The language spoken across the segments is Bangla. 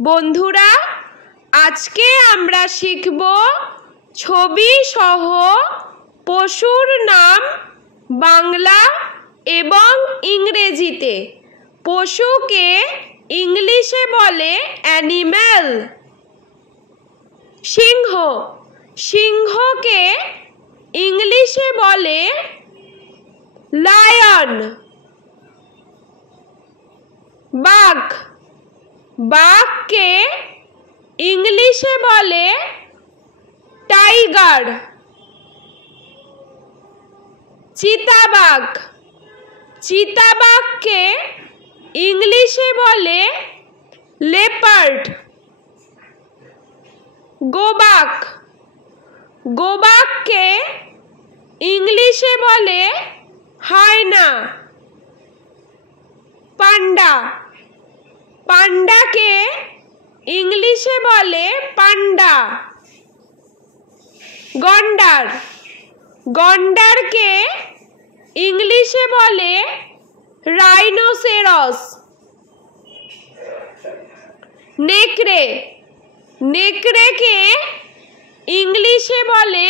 বন্ধুরা, আজকে আমরা শিখব ছবি সহ পশুর নাম বাংলা এবং ইংরেজিতে। পশুকে ইংলিশে বলে অ্যানিম্যাল। সিংহ, সিংহকে ইংলিশে বলে লায়ন। বাঘ, বাঘকে ইংলিশে বলে টাইগার। চিতাবাঘ, চিতাবাঘকে ইংলিশে বলে লেপার্ড। গোবাক, গোবাককে ইংলিশে বলে হায়না। পান্ডা, পান্ডাকে ইংলিশে বলে পান্ডা। গন্ডার, গন্ডারকে ইংলিশে বলে রাইনোসেরস। নেকড়ে, নেকড়েকে ইংলিশে বলে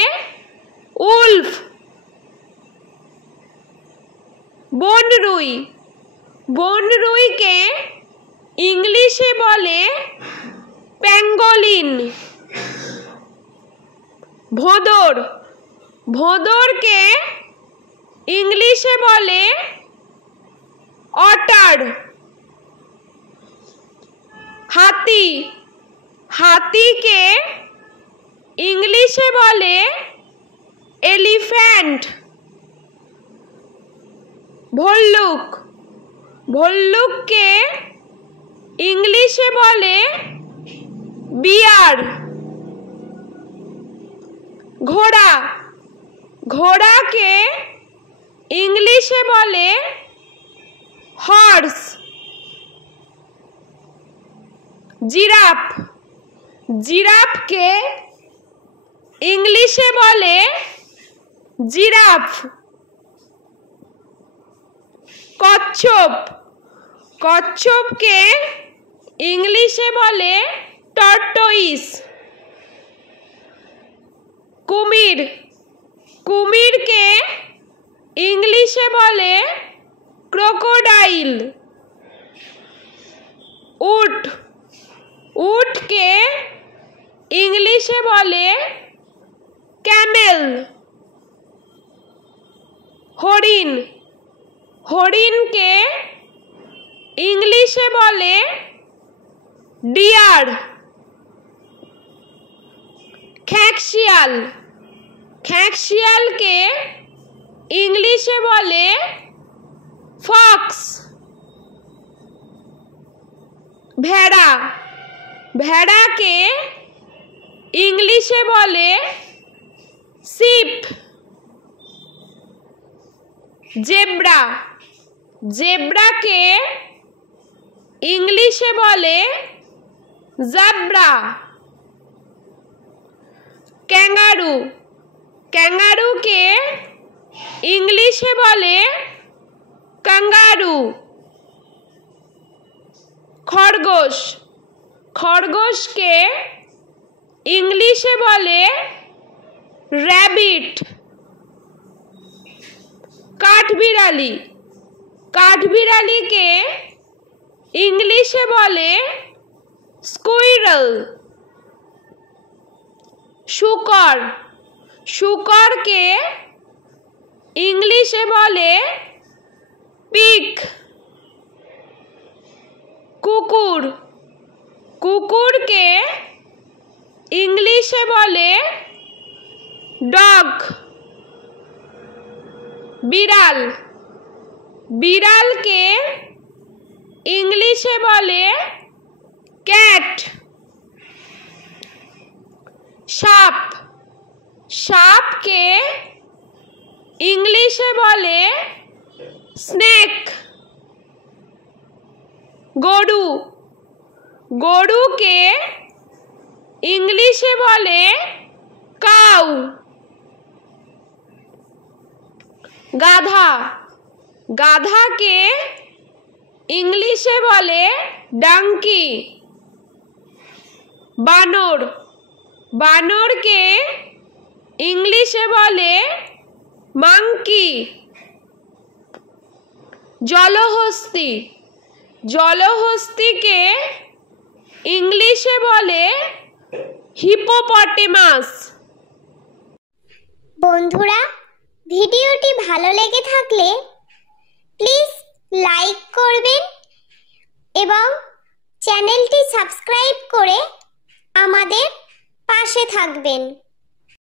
উলফ। বনরুই, বনরুইকে ইংলিশে বলে প্যাঙ্গোলিন। ভোঁদর, ভোঁদরকে ইংলিশে বলে অটার। হাতি, হাতিকে ইংলিশে বলে এলিফ্যান্ট। ভল্লুক, ভল্লুককে ইংলিশে বলে বিয়ার। ঘোড়া, ঘোড়াকে ইংলিশে বলে হর্স। জিরাফ, জিরাফকে ইংলিশে বলে জিরাফ। কচ্ছপ, কচ্ছপকে ইংলিশে বলে টর্টয়েস। কুমির, কুমিরকে ইংলিশে বলে ক্রোকোডাইল। উট, উটকে ইংলিশে বলে ক্যামেল। হরিণ, হরিণকে ইংলিশে বলে ডিয়ার। খ্যাঁকশিয়াল, খ্যাঁকশিয়ালকে ইংলিশে বলে ফক্স। ভেড়া, ভেড়াকে ইংলিশে বলে শিপ। জেব্রা, জেব্রাকে ইংলিশে বলে জাব্রা। ক্যাঙ্গারু, ক্যাঙ্গারুকে ইংলিশে বলে কাঙ্গারু। খরগোশ, খরগোশকে ইংলিশে বলে র্যাবিট। কাঠবিড়ালি, কাঠবিড়ালিকে ইংলিশে বলে স্কুইরল। শূকর, শূকরকে ইংলিশে বলে পিগ। কুকুর, কুকুরকে ইংলিশে বলে ডগ। বিড়াল, বিড়ালকে ইংলিশে বলে ক্যাট। সাপ, সাপকে ইংলিশে বলে স্নেক। গরু, গরুকে ইংলিশে বলে কাউ। গাধা, গাধাকে इंग्लिशे बोले डंकी। বানর। বানরকে ইংলিশে বলে মাংকি। জলহস্তী। জলহস্তীকে ইংলিশে বলে হিপোপটেমাস। বন্ধুরা, ভিডিওটি ভালো লেগে থাকলে প্লিজ লাইক করবেন এবং চ্যানেলটি সাবস্ক্রাইব করে আমাদের পাশে থাকবেন।